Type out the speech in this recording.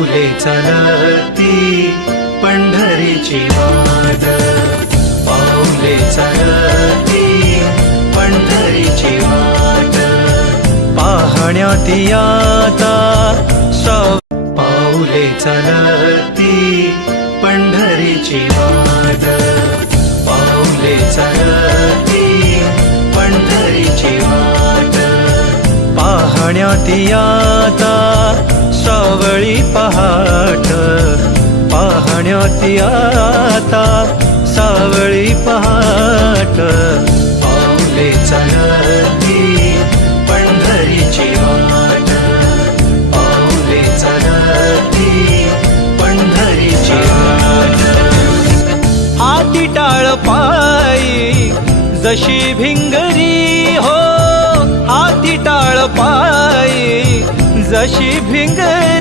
पाऊले चलती पंढरीची वाट, पाऊले चलती पंढरीची वाट, पाहण्यात आता पाऊले चलती पंढरीची वाट, पाऊले चलती पंढरीची वाट, पाहण्यात आता श्रावळी पहाट, पाहण्यात आता सावळी पहाट, पाऊले चलती पंढरीची वाट, पाऊले चलती पंढरीची वाट, हाती टाळ पायी जशी भिंगरी हो, हाती टाळ पायी जशी भिंगरी